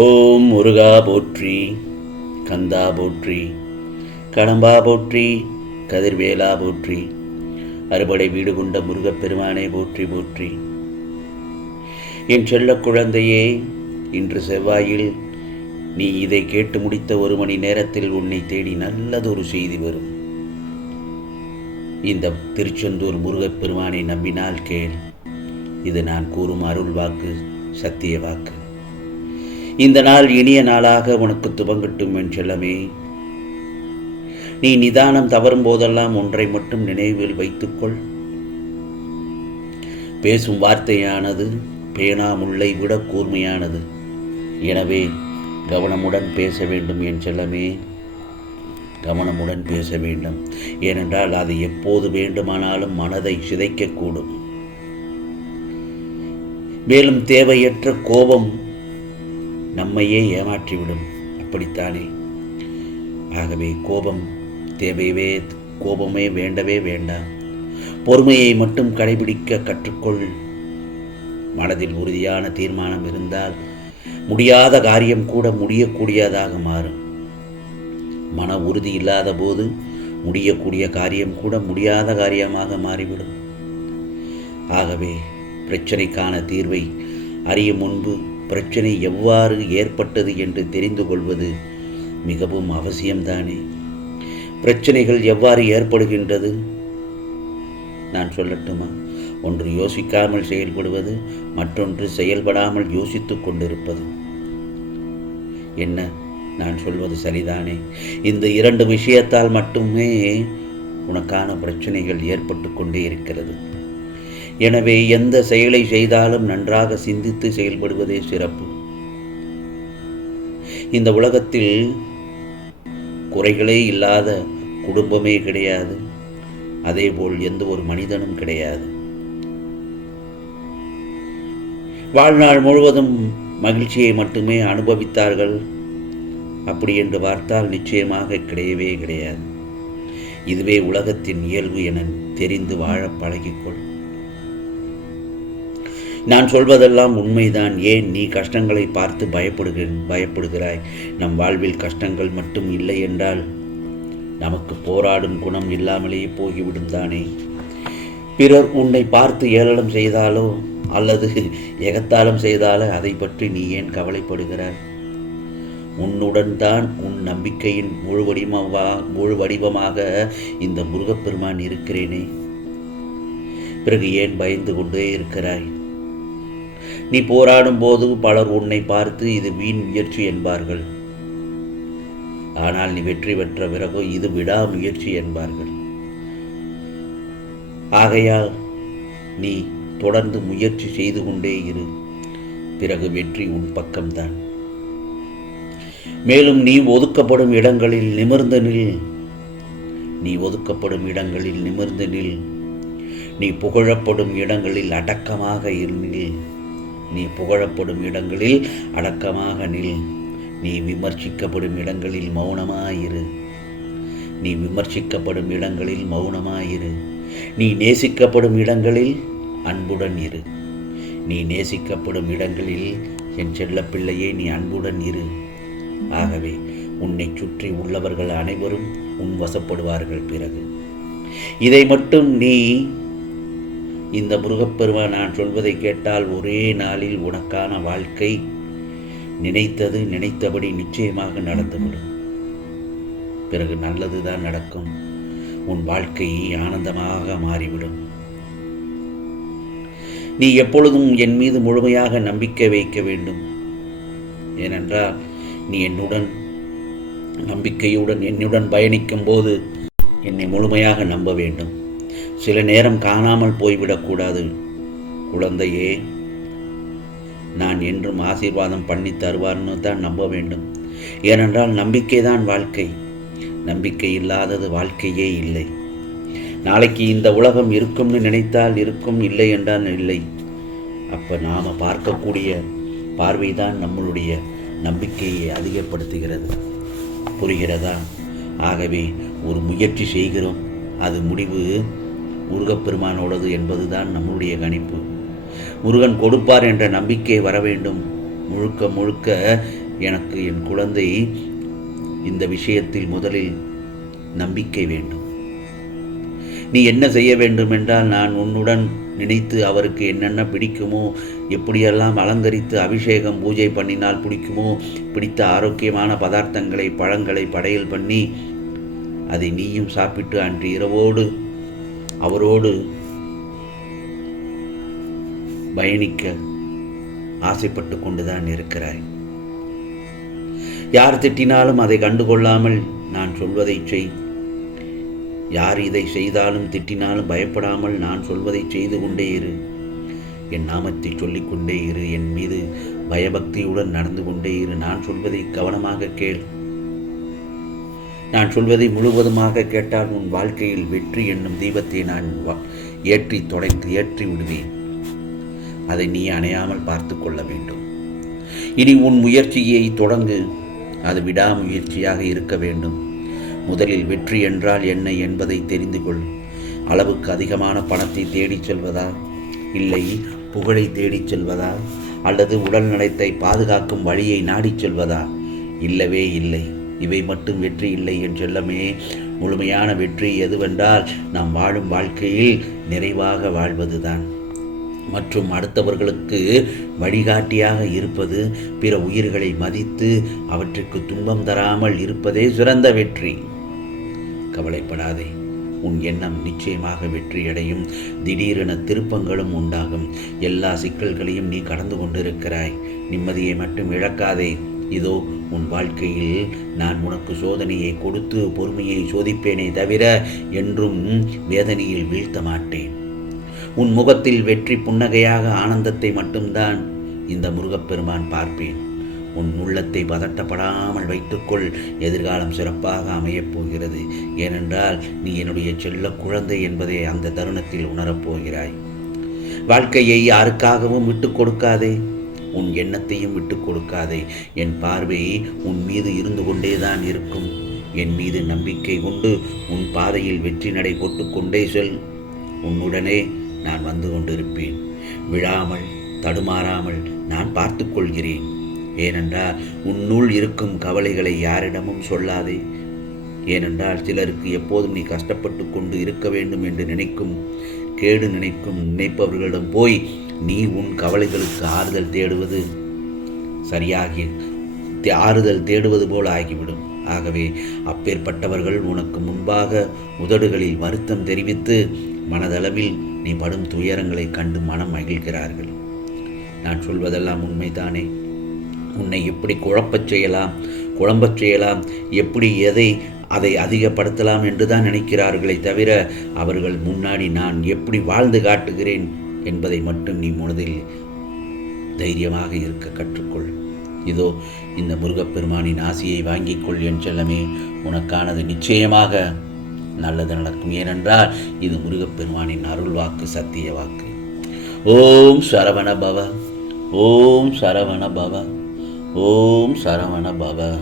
ஓம் முருகா போற்றி கந்தா போற்றி கடம்பா போற்றி கதிர்வேலா போற்றி அறுபடை வீடு கொண்ட முருகப்பெருமானை போற்றி போற்றி. என் செல்ல குழந்தையே இன்று செவ்வாயில் நீ இதை கேட்டு முடித்த ஒரு மணி நேரத்தில் உன்னை தேடி நல்லதொரு செய்தி வரும். இந்த திருச்செந்தூர் முருகப்பெருமானை நம்பினால் கேள். இது நான் கூறும் அருள் வாக்கு சத்திய வாக்கு. இந்த நாள் இனிய நாளாக உனக்கு துவங்கட்டும் என் செல்லமே. நீ நிதானம் தவறும் போதெல்லாம் ஒன்றை மட்டும் நினைவில் வைத்துக்கொள். பேசும் வார்த்தையானது பேனா முல்லை விட கூர்மையானது. எனவே கவனமுடன் பேச வேண்டும் என் செல்லமே. கவனமுடன் பேச வேண்டும். ஏனென்றால் அது எப்போது வேண்டுமானாலும் மனதை சிதைக்கக்கூடும். மேலும் தேவையற்ற கோபம் நம்மையே ஏமாற்றிவிடும். அப்படித்தானே? ஆகவே கோபம் தேவையவே கோபமே வேண்டவே வேண்டாம். பொறுமையை மட்டும் கடைபிடிக்க கற்றுக்கொள். மனதில் உறுதியான தீர்மானம் இருந்தால் முடியாத காரியம் கூட முடியக்கூடியதாக மாறும். மன உறுதி இல்லாத போது முடியக்கூடிய காரியம் கூட முடியாத காரியமாக மாறிவிடும். ஆகவே பிரச்சனைக்கான தீர்வை அறியும் முன்பு பிரச்சனை எவ்வாறு ஏற்பட்டது என்று தெரிந்து கொள்வது மிகவும் அவசியம்தானே? பிரச்சனைகள் எவ்வாறு ஏற்படுகின்றது? நான் சொல்லட்டுமா? ஒன்று யோசிக்காமல் செயல்படுவது மற்றொன்று செயல்படாமல் யோசித்துக் கொண்டிருப்பது. என்ன? நான் சொல்வது சரிதானே? இந்த இரண்டு விஷயத்தால் மட்டுமே உனக்கான பிரச்சனைகள் ஏற்பட்டு கொண்டே இருக்கிறது. எனவே எந்த செயலை செய்தாலும் நன்றாக சிந்தித்து செயல்படுவதே சிறப்பு. இந்த உலகத்தில் குறைகளே இல்லாத குடும்பமே கிடையாது. அதேபோல் எந்த ஒரு மனிதனும் கிடையாது. வாழ்நாள் முழுவதும் மகிழ்ச்சியை மட்டுமே அனுபவித்தார்கள். அப்படி என்று பார்த்தால் நிச்சயமாக கிடையவே கிடையாது. இதுவே உலகத்தின் இயல்பு என தெரிந்து வாழ பழகிக்கொள். நான் சொல்வதெல்லாம் உண்மைதான். ஏன் நீ கஷ்டங்களை பார்த்து பயப்படுகிற பயப்படுகிறாய்? நம் வாழ்வில் கஷ்டங்கள் மட்டும் இல்லை என்றால் நமக்கு போராடும் குணம் இல்லாமலேயே போகிவிடும் தானே. பிறர் உன்னை பார்த்து ஏளனம் செய்தாலோ அல்லது எகத்தாளம் செய்தாலோ அதை பற்றி நீ ஏன் கவலைப்படுகிறாய்? உன்னுடன் தான் உன் நம்பிக்கையின் முழு வடிவமா முழு வடிவமாக இந்த முருகப்பெருமான் இருக்கிறேனே. பிறகு ஏன் பயந்து கொண்டே இருக்கிறாய்? நீ போராடும் போது பலர் உன்னை பார்த்து இது வீண் முயற்சி என்பார்கள். ஆனால் நீ வெற்றி பெற்ற பிறகு இது விடா முயற்சி என்பார்கள். ஆகையால் நீ தொடர்ந்து முயற்சி செய்து கொண்டே இரு. பிறகு வெற்றி உன் பக்கம்தான். மேலும் நீ ஒதுக்கப்படும் இடங்களில் நிமிர்ந்து நில். நீ ஒதுக்கப்படும் இடங்களில் நிமிர்ந்து நில். நீ புகழப்படும் இடங்களில் அடக்கமாக இரு நீ புகழப்படும் இடங்களில் அடக்கமாக நில். நீ விமர்சிக்கப்படும் இடங்களில் மௌனமாயிரு. நீ விமர்சிக்கப்படும் இடங்களில் மௌனமாயிரு. நீ நேசிக்கப்படும் இடங்களில் அன்புடன் இரு. நீ நேசிக்கப்படும் இடங்களில் என் செல்லப்பிள்ளையே நீ அன்புடன் இரு. ஆகவே உன்னை சுற்றி உள்ளவர்கள் அனைவரும் உன் வசப்படுவார்கள் பிறகு. இதை மட்டும் நீ இந்த முருகப்பெருமான் நான் சொல்வதை கேட்டால் ஒரே நாளில் உனக்கான வாழ்க்கை நினைத்தது நினைத்தபடி நிச்சயமாக நடந்துவிடும் பிறகு நல்லதுதான் நடக்கும். உன் வாழ்க்கை ஆனந்தமாக மாறிவிடும். நீ எப்பொழுதும் என் மீது முழுமையாக நம்பிக்கை வைக்க வேண்டும். ஏனென்றால் நீ என்னுடன் நம்பிக்கையுடன் என்னுடன் பயணிக்கும் போது என்னை முழுமையாக நம்ப வேண்டும். சில நேரம் காணாமல் போய்விடக்கூடாது குழந்தையே நான் என்றும் ஆசீர்வாதம் பண்ணி தருவார்னு தான் நம்ப வேண்டும். ஏனென்றால் நம்பிக்கை தான் வாழ்க்கை. நம்பிக்கை இல்லாதது வாழ்க்கையே இல்லை. நாளைக்கு இந்த உலகம் இருக்கும்னு நினைத்தால் இருக்கும் இல்லை என்றால் இல்லை. அப்போ நாம் பார்க்கக்கூடிய பார்வைதான் நம்மளுடைய நம்பிக்கையை அதிகப்படுத்துகிறது. புரிகிறதா? ஆகவே ஒரு முயற்சி செய்கிறோம். அது முடிவு முருகப்பெருமானோடது என்பதுதான் நம்முடைய கணிப்பு. முருகன் கொடுப்பார் என்ற நம்பிக்கை வர வேண்டும். முழுக்க முழுக்க எனக்கு என் குழந்தை இந்த விஷயத்தில் முதலில் நம்பிக்கை வேண்டும். நீ என்ன செய்ய வேண்டும் என்றால் நான் உன்னுடன் நினைத்து அவருக்கு என்னென்ன பிடிக்குமோ எப்படியெல்லாம் அலங்கரித்து அபிஷேகம் பூஜை பண்ணினால் பிடிக்குமோ பிடித்த ஆரோக்கியமான பதார்த்தங்களை பழங்களை படையல் பண்ணி அதை நீயும் சாப்பிட்டு அன்று இரவோடு அவரோடு பயணிக்க ஆசைப்பட்டு கொண்டுதான் இருக்கிறாய். யார் திட்டினாலும் அதை கண்டுகொள்ளாமல் நான் சொல்வதை செய். யார் இதை செய்தாலும் திட்டினாலும் பயப்படாமல் நான் சொல்வதை செய்து கொண்டே இரு. என் நாமத்தை சொல்லிக்கொண்டே இரு. என் மீது பயபக்தியுடன் நடந்து கொண்டே இரு. நான் சொல்வதை கவனமாக கேள். நான் சொல்வதை முழுவதுமாக கேட்டால் உன் வாழ்க்கையில் வெற்றி என்னும் தீபத்தை நான் ஏற்றி தொலைத்து ஏற்றி விடுவேன். அதை நீ அணையாமல் பார்த்து கொள்ள வேண்டும். இனி உன் முயற்சியை தொடங்கு. அது விடாமுயற்சியாக இருக்க வேண்டும். முதலில் வெற்றி என்றால் என்ன என்பதை தெரிந்து கொள். அளவுக்கு அதிகமான பணத்தை தேடிச் செல்வதா? இல்லை புகழை தேடிச் செல்வதா? அல்லது உடல் நலத்தை பாதுகாக்கும் வழியை நாடிச் செல்வதா? இல்லவே இல்லை. இவை மட்டும் வெற்றி இல்லை என்றெல்லாமே முழுமையான வெற்றி எதுவென்றால் நாம் வாழும் வாழ்க்கையில் நிறைவாக வாழ்வதுதான். மற்றும் அடுத்தவர்களுக்கு வழிகாட்டியாக இருப்பது பிற உயிர்களை மதித்து அவற்றுக்கு துன்பம் தராமல் இருப்பதே சிறந்த வெற்றி. கவலைப்படாதே உன் எண்ணம் நிச்சயமாக வெற்றியடையும். திடீரென திருப்பங்களும் உண்டாகும். எல்லா சிக்கல்களையும் நீ கடந்து கொண்டிருக்கிறாய். நிம்மதியை மட்டும் இழக்காதே. இதோ உன் வாழ்க்கையில் நான் உனக்கு சோதனையை கொடுத்து பொறுமையை சோதிப்பேனே தவிர என்றும் வேதனையில் வீழ்த்த மாட்டேன். உன் முகத்தில் வெற்றி புன்னகையாக ஆனந்தத்தை மட்டும்தான் இந்த முருகப்பெருமான் பார்ப்பேன். உன் உள்ளத்தை பதட்டப்படாமல் வைத்துக்கொள். எதிர்காலம் சிறப்பாக அமையப் போகிறது. ஏனென்றால் நீ என்னுடைய செல்ல குழந்தை என்பதை அந்த தருணத்தில் உணரப்போகிறாய் வாழ்க்கையை யாருக்காகவும் விட்டு கொடுக்காதே. உன் எண்ணத்தையும் விட்டு கொடுக்காதே. என் பார்வை உன் மீது இருந்து கொண்டேதான் இருக்கும். என் மீது நம்பிக்கை கொண்டு உன் பாதையில் வெற்றி நடை போட்டுக்கொண்டே செல். உன்னுடனே நான் வந்து கொண்டிருப்பேன். விழாமல் தடுமாறாமல் நான் பார்த்து கொள்கிறேன். ஏனென்றால் உன்னுள் இருக்கும் கவலைகளை யாரிடமும் சொல்லாதே. ஏனென்றால் சிலருக்கு எப்போதும் நீ கஷ்டப்பட்டு கொண்டு இருக்க வேண்டும் என்று நினைக்கும் கேடு நினைக்கும் நினைப்பவர்களிடம் போய் நீ உன் கவலைகளுக்கு ஆறுதல் தேடுவது சரியாகி ஆறுதல் தேடுவது போல் ஆகிவிடும். ஆகவே அப்பேற்பட்டவர்கள் உனக்கு முன்பாக உதடுகளில் வருத்தம் தெரிவித்து மனதளவில் நீ படும் துயரங்களை கண்டு மனம் மகிழ்கிறார்கள். நான் சொல்வதெல்லாம் உண்மைதானே? உன்னை எப்படி குழப்பச் செய்யலாம்? குழம்பச் செய்யலாம்? எப்படி எதை அதை அதிகப்படுத்தலாம் என்று தான் நினைக்கிறார்களே தவிர அவர்கள் முன்னாடி நான் எப்படி வாழ்ந்து காட்டுகிறேன்? என்பதை மட்டும் நீ மனதில் தைரியமாக இருக்க கற்றுக்கொள். இதோ இந்த முருகப்பெருமானின் ஆசையை வாங்கிக் கொள் என் செல்லமே. உனக்கானது நிச்சயமாக நல்லது நடக்கும். ஏனென்றால் இது முருகப்பெருமானின் அருள் வாக்கு சத்திய வாக்கு. ஓம் சரவண பவ. ஓம் சரவண பவ. ஓம் சரவண பவ.